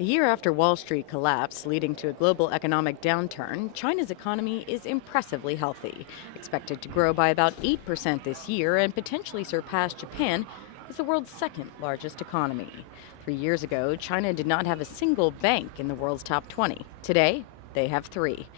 A year after Wall Street collapsed, leading to a global economic downturn, China's economy is impressively healthy, expected to grow by about 8% this year and potentially surpass Japan as the world's second largest economy. 3 years ago, China did not have a single bank in the world's top 20. Today, they have three.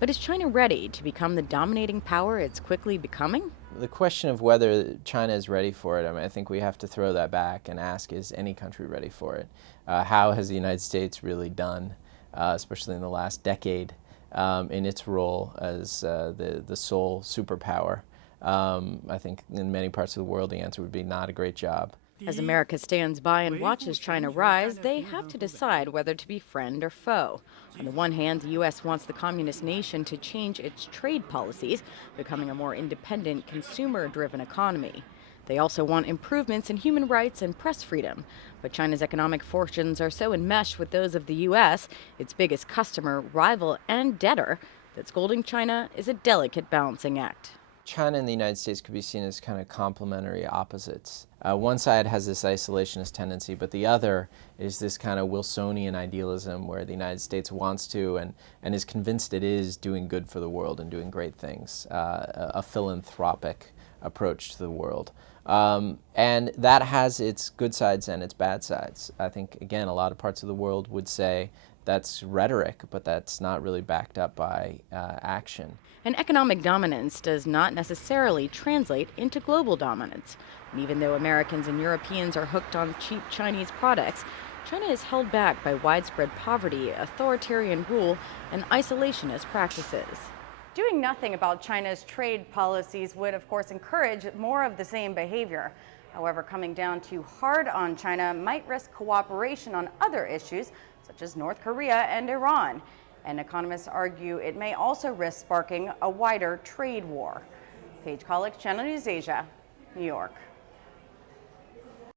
But is China ready to become the dominating power it's quickly becoming? The question of whether China is ready for it, I think we have to throw that back and ask, is any country ready for it? How has the United States really done, especially in the last decade, in its role as the sole superpower? I think in many parts of the world the answer would be not a great job. As America stands by and watches China rise, they have to decide whether to be friend or foe. On the one hand, the U.S. wants the communist nation to change its trade policies, becoming a more independent, consumer-driven economy. They also want improvements in human rights and press freedom. But China's economic fortunes are so enmeshed with those of the U.S., its biggest customer, rival, and debtor, that scolding China is a delicate balancing act. China and the United States could be seen as kind of complementary opposites. One side has this isolationist tendency, but the other is this kind of Wilsonian idealism where the United States wants to and is convinced it is doing good for the world and doing great things, a philanthropic approach to the world. And that has its good sides and its bad sides. I think, again, a lot of parts of the world would say that's rhetoric, but that's not really backed up by action. And economic dominance does not necessarily translate into global dominance. And even though Americans and Europeans are hooked on cheap Chinese products, China is held back by widespread poverty, authoritarian rule, and isolationist practices. Doing nothing about China's trade policies would, of course, encourage more of the same behavior. However, coming down too hard on China might risk cooperation on other issues, such as North Korea and Iran. And economists argue it may also risk sparking a wider trade war. Paige Kollock, Channel News Asia, New York.